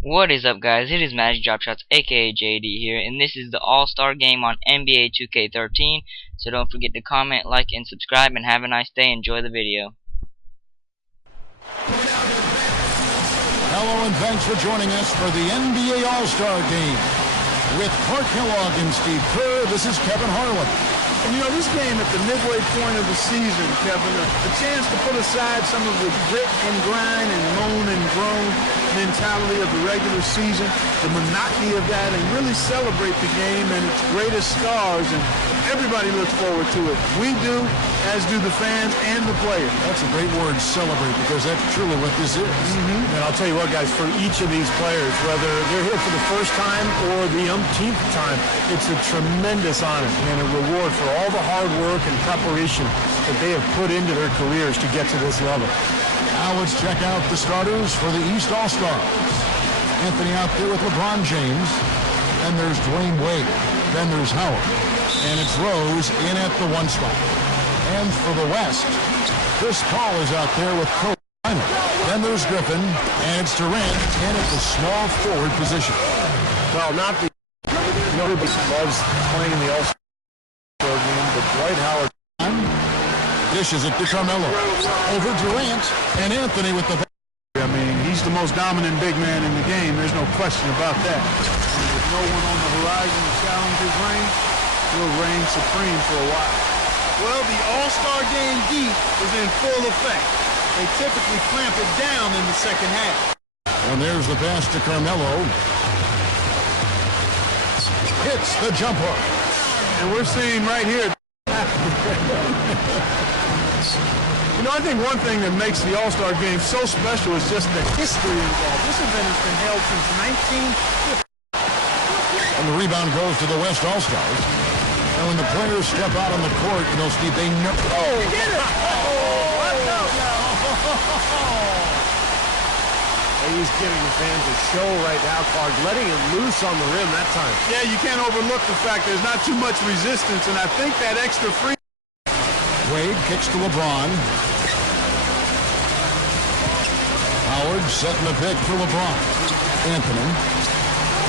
What is up, guys? It is Magic Drop Shots, aka JD here, and this is the All-Star Game on NBA 2K13. So don't forget to comment, like, and subscribe, and have a nice day. Enjoy the video. Hello and thanks for joining us for the NBA All-Star Game. With Clark Kellogg and Steve Kerr, this is Kevin Harlan. And you know, this game at the midway point of the season, Kevin, a chance to put aside some of the grit and grind and moan and groan mentality of the regular season, the monotony of that, and really celebrate the game and its greatest stars. And everybody looks forward to it. We do, as do the fans and the players. That's a great word, celebrate, because that's truly what this is. And I'll tell you what, guys, for each of these players, whether they're here for the first time or the umpteenth time, it's a tremendous honor and a reward for all the hard work and preparation that they have put into their careers to get to this level. Now let's check out the starters for the East All-Stars. Anthony out there with LeBron James. Then there's Dwayne Wade. Then there's Howard. And it's Rose in at the one spot. And for the West, Chris Paul is out there with Kobe Bryant. Then there's Griffin, and it's Durant in at the small forward position. Well, not the... You know, everybody loves playing in the All-Star game, but Dwight Howard... Dishes it to Carmelo. Over Durant, and Anthony with the... I mean, he's the most dominant big man in the game. There's no question about that. And with no one on the horizon to challenge his reign, he'll reign supreme for a while. Well, the All-Star Game heat is in full effect. They typically clamp it down in the second half. And there's the pass to Carmelo. Hits the jumper. And we're seeing right here. You know, I think one thing that makes the All-Star Game so special is just the history involved. This event has been held since 1950. And the rebound goes to the West All-Stars. And when the players step out on the court, you know, Steve, they know... Oh, get it! He's giving the fans a show right now, Clark, letting it loose on the rim that time. Yeah, you can't overlook the fact there's not too much resistance, and I think that extra free... Wade kicks to LeBron. Howard setting the pick for LeBron. Anthony,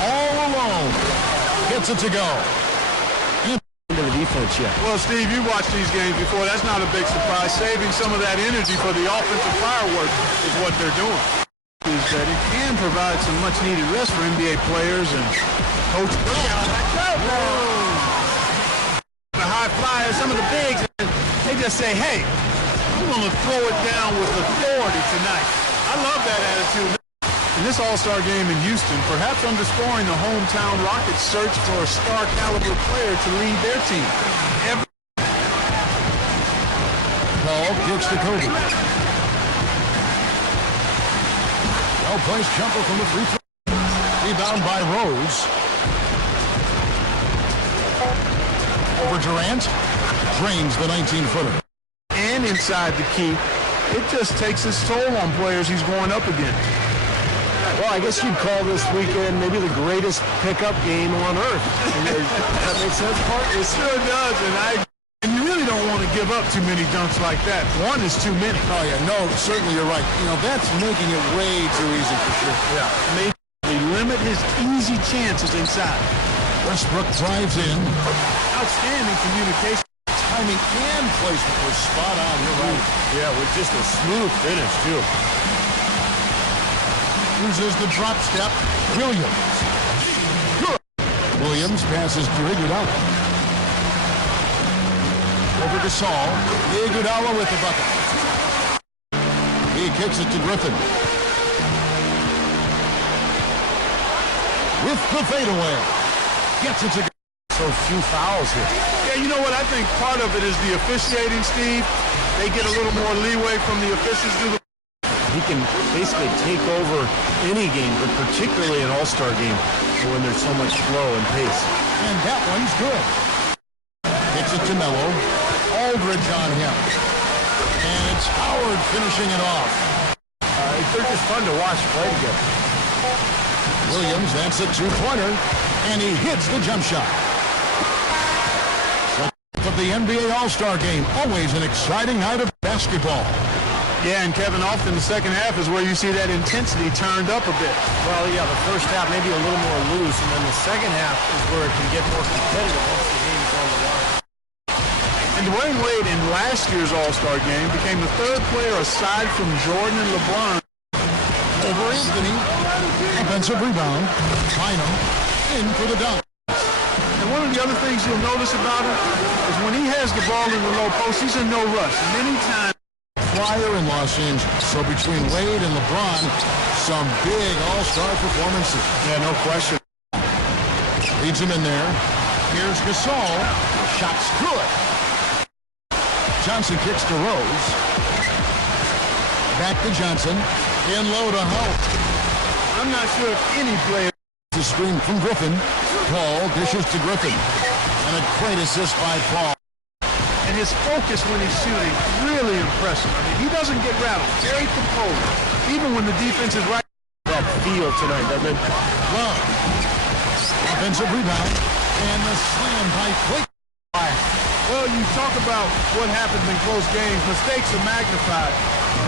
all alone, gets it to go. Into the defense yet. Well, Steve, you watched these games before. That's not a big surprise. Saving some of that energy for the offensive fireworks is what they're doing. Is that it can provide some much-needed rest for NBA players and coaches. The high flyers, some of the bigs, they just say, hey, I'm going to throw it down with authority tonight. I love that attitude. In this All-Star game in Houston, perhaps underscoring the hometown Rockets' search for a star-caliber player to lead their team. Paul kicks to Kobe. Well-placed jumper from the free throw. Rebound by Rose. Over Durant. Drains the 19-footer. And inside the key, it just takes its toll on players he's going up against. Well, I guess you'd call this weekend maybe the greatest pickup game on earth. That makes sense, Clark? It sure does, and you really don't want to give up too many dunks like that. One is too many. Oh, yeah, no, certainly you're right. You know, that's making it way too easy for sure. Yeah. They limit his easy chances inside. Westbrook drives in. Outstanding communication. Timing and placement was spot on. You're right. Yeah, with just a smooth finish, too. Uses the drop step. Williams. Williams passes to Iguodala. Over to Saul. Iguodala with the bucket. He kicks it to Griffin. With the fadeaway. Gets it to... So few fouls here. Yeah, you know what? I think part of it is the officiating, Steve. They get a little more leeway from the officials. He can basically take over any game, but particularly an All-Star game when there's so much flow and pace. And that one's good. Kicks it to Melo. Aldridge on him. And it's Howard finishing it off. They're just fun to watch play together. Williams, that's a two-pointer, and he hits the jump shot. Of the NBA All-Star Game, always an exciting night of basketball. Yeah, and Kevin, often the second half is where you see that intensity turned up a bit. Well, yeah, the first half maybe a little more loose, and then the second half is where it can get more competitive once the game's on the line. And Dwayne Wade in last year's All-Star game became the third player aside from Jordan and LeBron. Over Anthony. Offensive rebound. Bynum in for the dunk. And one of the other things you'll notice about him is when he has the ball in the low post, he's in no rush. Many times. Flyer in Los Angeles. So between Wade and LeBron, some big all-star performances. Yeah, no question. Leads him in there. Here's Gasol. Shot's good. Johnson kicks to Rose. Back to Johnson. In low to Holt. I'm not sure if any player. The screen from Griffin. Paul dishes to Griffin. And a great assist by Paul. And his focus when he's shooting, really impressive. I mean, he doesn't get rattled. Very composed. Even when the defense is right. That feel tonight, doesn't it? Love. Offensive rebound. And the slam by Blake. Well, you talk about what happens in close games. Mistakes are magnified.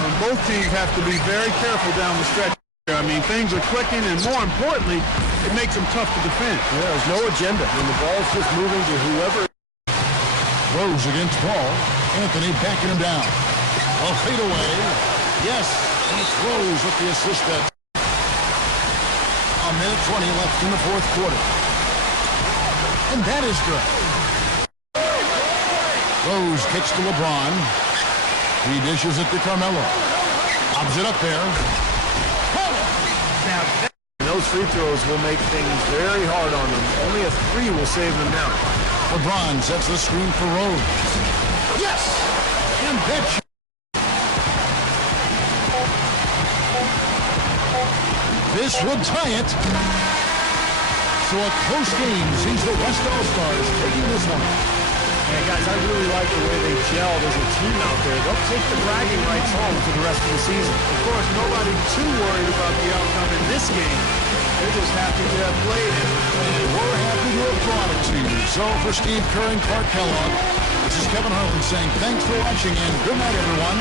And both teams have to be very careful down the stretch. I mean, things are clicking, and more importantly, it makes them tough to defend. Yeah, there's no agenda. When the ball's just moving to whoever. Rose against Paul. Anthony backing him down. A fadeaway. Yes, and it's Rose with the assist. A minute 20 left in the fourth quarter. And that is good. Rose kicks to LeBron. He dishes it to Carmelo. Lobs it up there. Now, Those free throws will make things very hard on them. Only a 3 will save them now. LeBron sets the screen for Rose. Yes! And that this would tie it. So a close game sees the West All-Stars taking this one. And guys, I really like the way they gelled as a team out there. They'll take the bragging rights home for the rest of the season. of course, nobody too worried about the outcome in this game. They're just happy to have played it. And we're happy to have brought it to you. So for Steve Kerr and Clark Kellogg, this is Kevin Harlan saying thanks for watching and good night, everyone.